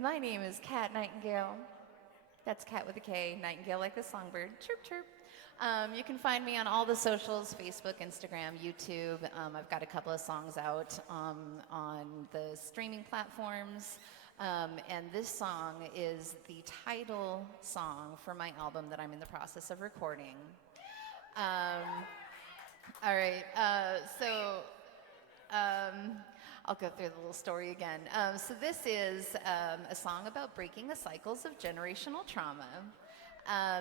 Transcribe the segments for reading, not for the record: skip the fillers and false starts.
My name is Kat Nightingale. That's Cat with a K, Nightingale like the songbird. Chirp, chirp. You can find me on all the socials, Facebook, Instagram, YouTube. I've got a couple of songs out on the streaming platforms. And this song is the title song for my album that I'm in the process of recording. All right, I'll go through the little story again. So this is a song about breaking the cycles of generational trauma.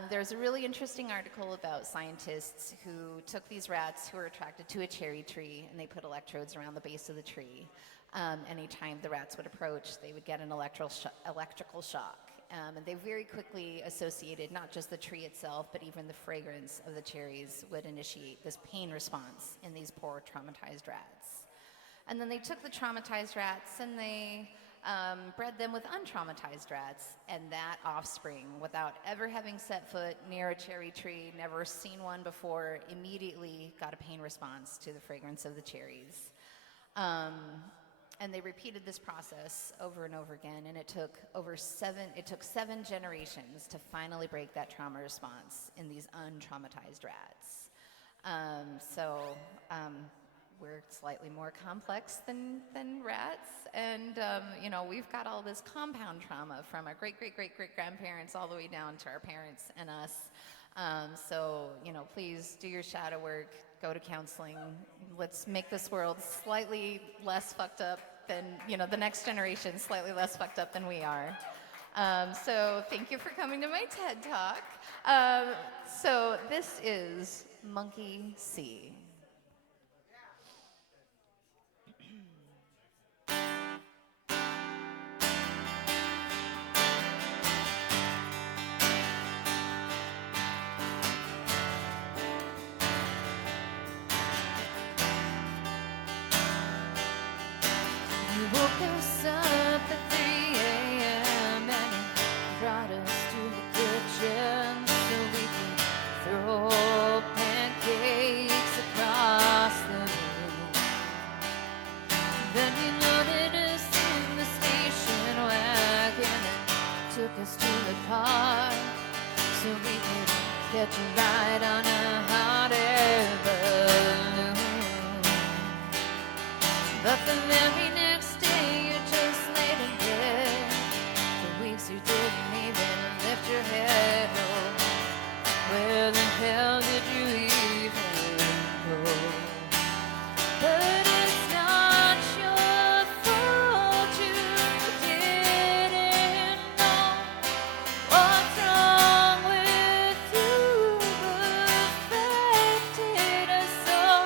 There's a really interesting article about scientists who took these rats who were attracted to a cherry tree and they put electrodes around the base of the tree. Anytime the rats would approach, they would get an electrical shock. And they very quickly associated not just the tree itself, but even the fragrance of the cherries would initiate this pain response in these poor traumatized rats. And then they took the traumatized rats and they bred them with untraumatized rats, and that offspring, without ever having set foot near a cherry tree, never seen one before, immediately got a pain response to the fragrance of the cherries. And they repeated this process over and over again, and it took seven generations to finally break that trauma response in these untraumatized rats. We're slightly more complex than rats, and we've got all this compound trauma from our great-great-great-great-grandparents all the way down to our parents and us. Please do your shadow work, go to counseling. Let's make this world slightly less fucked up than, the next generation, slightly less fucked up than we are. So thank you for coming to my TED Talk. So this is Monkey See. You woke us up at 3 a.m. and you brought us to the kitchen so we could throw pancakes across the room. Then you loaded us in the station wagon and took us to the car so we could catch a ride on a hot air balloon. But the very next day you just laid in bed. For weeks you didn't even lift your head. Oh, where the hell did you even go? But it's not your fault, you didn't know what's wrong with you affected us all.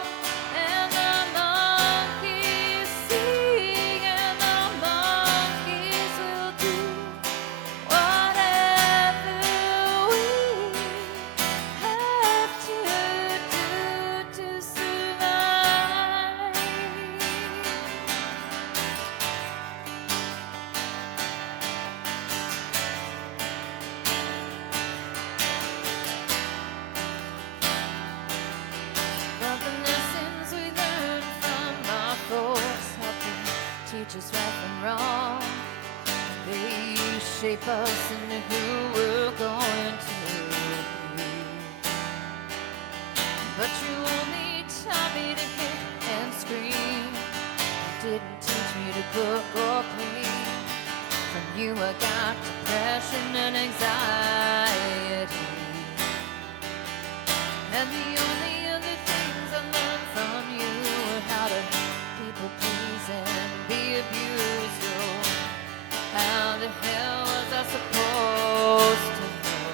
And the monkeys see, and the monkeys will do whatever we have to do to survive. But the lessons we learned from our folks help to teach us right from wrong. They shape us into who we're going to be. But you only taught me to hit and scream. You didn't teach me to cook or clean. From you I got depression and anxiety. And the only other things I learned from you were how to people please and be abused. Oh, how the hell was I supposed to know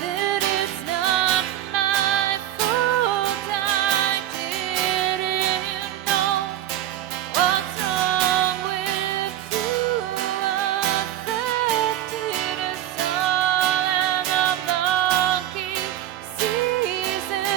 that it's not my fault? I didn't know what's wrong with you affected us all. And the monkey sees, and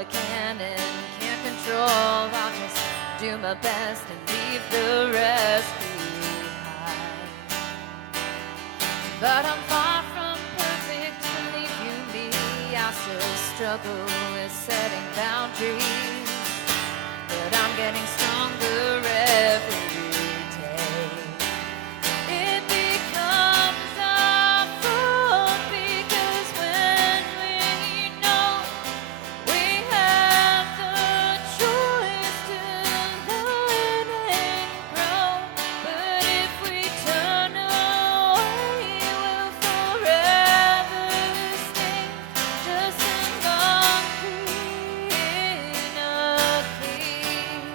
a cannon, can't control. I'll just do my best and leave the rest behind. But I'm far from perfect, believe you me. I still struggle with setting boundaries, but I'm getting stronger every day. It becomes awful because when we know we have the choice to learn and grow, but if we turn away, we'll forever stay just a monkey in a cage.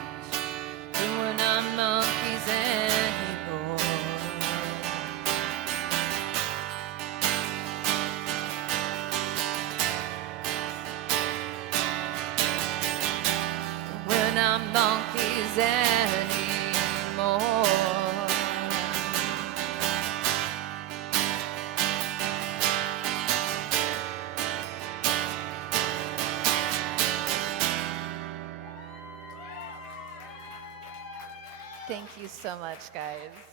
But we're not monkeys anymore. We're not monkeys anymore. Thank you so much, guys.